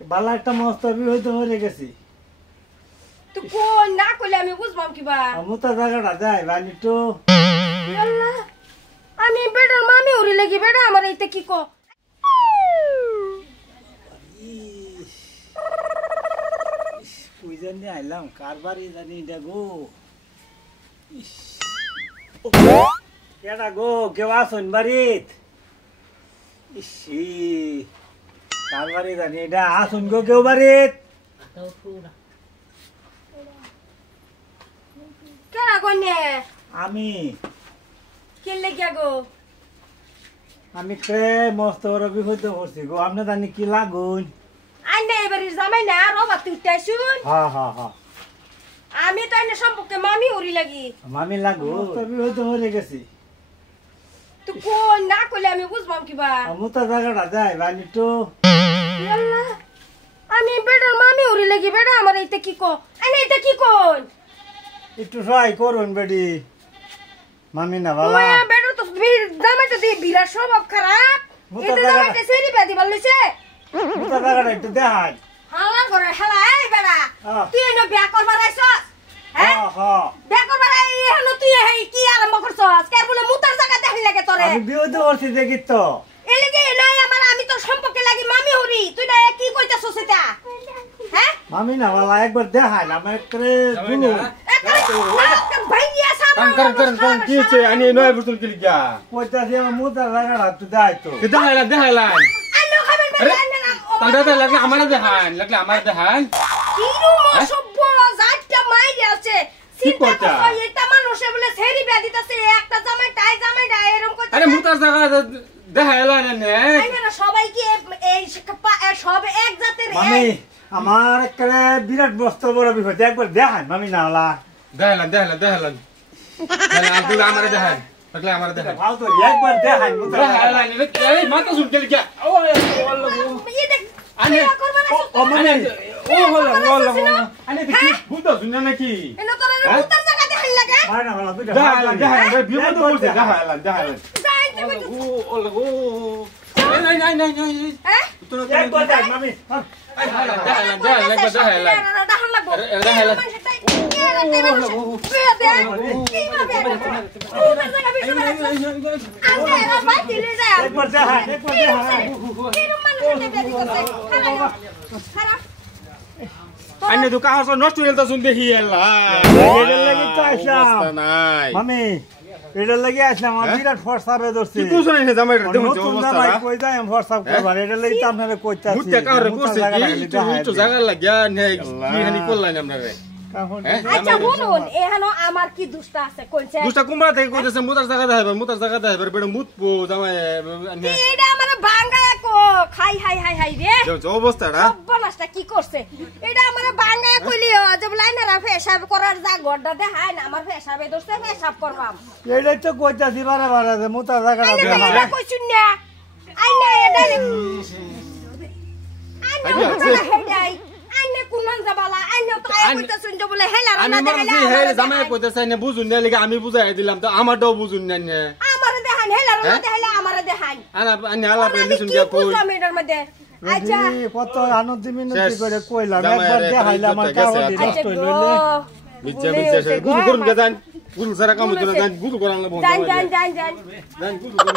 বালা একটা মস্ত হইতে মরে গেছি। তুই কোন না কইলে আমি বুঝবাম কিবা। মুতা জায়গাটা যায় বানি তো আল্লাহ আমি বেটার মামি উড়ি লাগি বেটা আমার এইতে কি কো কই জানি আইলাম কার বাড়ি জানি এটা গো। কেডা গো কেউ আসুন বাড়িত? ইসি কার বাড়ি জানি এটা আসুন গো কেউ বাড়িত? কেনা কইনে আমি কে লাগিয়া গো আমি কে মস্ত বড় বিপদ করছি গো। আপনি জানি কি লাগুন? আইনে এবারে জামাই না রবা তুই উঠাইছুন। হ্যাঁ হ্যাঁ হ্যাঁ আমি তো আইনে সম্পর্কে মামি উড়ি লাগি। মামি লাগু মস্ত বিপদ মরে গেছি। তুই কোন না কইলে আমি বুঝবাম কিবা। মুতা জায়গাটা যায় বানি তো আল্লাহ আমি বেটার মামি উড়ি লাগি বেটা আমার এইতে কি কো আইনে এইতে কি কোন একটু সহায় করুন বেডি। মামি না বাবা ওয়া বেটা তো জামাইটা দি বিরাট স্বভাব খারাপ। এইতে জামাইটা সেরি বেদি বলছে মুতা জায়গাটা একটু দেখাই। হালা করে হালা এই বেটা তুই এনে বিয়া করবার আইছস হ্যাঁ হ্যাঁ হ্যাঁ বিয়া করবার আই এহনো তুই এই কি আরম্ভ করছস কে বলে মুতার জায়গা দেখি লাগে তোরে আমি বিপদ করছি দেখি তো। এই লাগি নাই আমার আমি তো সম্পর্কে লাগি মামি হরি তুই না কি কইতাছস এটা হ্যাঁ মামি না বাবা একবার দেখাই না আমার করে গুলো ভাই দিয়া সামনে কারণ কি হচ্ছে আমি নয় বুঝুন কি লিখা কইতাছি আমার মুতা জায়গাটা একটু দেখাই তো। দেখাইলাম আলো খাবেন ভাই না তাহলে লাগলে আমার দেখান কি রু মসব্ব জাতটা মাইরে আছে চিন্তা করতা? করো এটা মানুষে বলে সেরি বিয়া দিতাছে একটা জামাই ডাই এরকম কইতাছে আরে মুতার জায়গা দেখাইলাম না আইনা সবাই কি এই সব এক জাতের মামি আমার করে বিরাট বস্ত বড় বিপদ একবার দেখাই মামি না হলা দেখাইলাম আমার দেখান লাগলে আমার দেখান ভাও তো একবার দেখাই মুতা দেখাইলাম এই মাথা শুনতে লিখা ও এই দেখ আনে করবা না ও মামি ও হলো আনে দেখি বুঝতো শুন নাকি এনো তোর মুতার জায়গা দেখাই লাগা ভাই না হলা দুইটা দেখাইলাম বিপদ বলছে দেখাইলাম যাই তুমি ও নাই হ্যাঁ একবার দেখ মামি একবার দেখাই একবার দেখাই। আনে তো কাহার নষ্ট হইলতা শুন দেখি আল্লাহ এটার লাগি তো আসলাম নাই মামি এটার লাগি আসলাম আমি বিরাট ফর্সাবে ধরছি। কি বুঝছ না জামাই দেখুন নতুন অবস্থা জামাই কই যায় আমি ফর্সাব করবার এটার লাগি তো আপনারে কইতাছি। মুতে কাহার করছে কি তো জায়গা লাগিয়া নে কি হানি করলাম আমরা রে আচ্ছা শুনুন এখানে আমার কি দুষ্টা আছে কইছে দুষ্টা কুমড়া থেকে কইতেছে মুতার জায়গা দেখাইবার বেড়ে মুতবো জামাই এটা আমার বাঙ্গায় কো খাই হাই রে অবস্থাটা বলাসটা কি করছে এটা আমার বাঙ্গায় কইলিও যে লাইনারা পেশাব করার যা গড্ডা দেখায় না আমার পেশাবে দোস্তে পেশাব করবাম এইটাই তো কইতাছি বারে বারে যে মুতা জায়গাটা আইনা দেখাই। এটা কইছুন না আইনা এটা হেডাই আইনে কুনন যাবালা আইনে তো আই কইতাছুন যে বলে হেলা আমি রানা মারছি হে জামাই কইতেছে না বুঝুন না লাগি আমি বুঝাই দিলাম তো আমারটাও বুঝুন না নে আমারে দেখান হেলা রানা দেখাইলে আমারে দেখান আনি আলা প্রেম শুন যা কই বুঝলাম এটার মধ্যে আচ্ছা এই কত আনন্দ মিনতি শেষ। করে কইলাম জামাই একবার রে, দেখাইলাম আমার গেছে, কাছে আচ্ছা। নষ্ট হইলে বিচ্ছা গুল করুন কে জান গুল সারা কাম হইতো না জান গুল করান লাগবো জান জান গুল করুন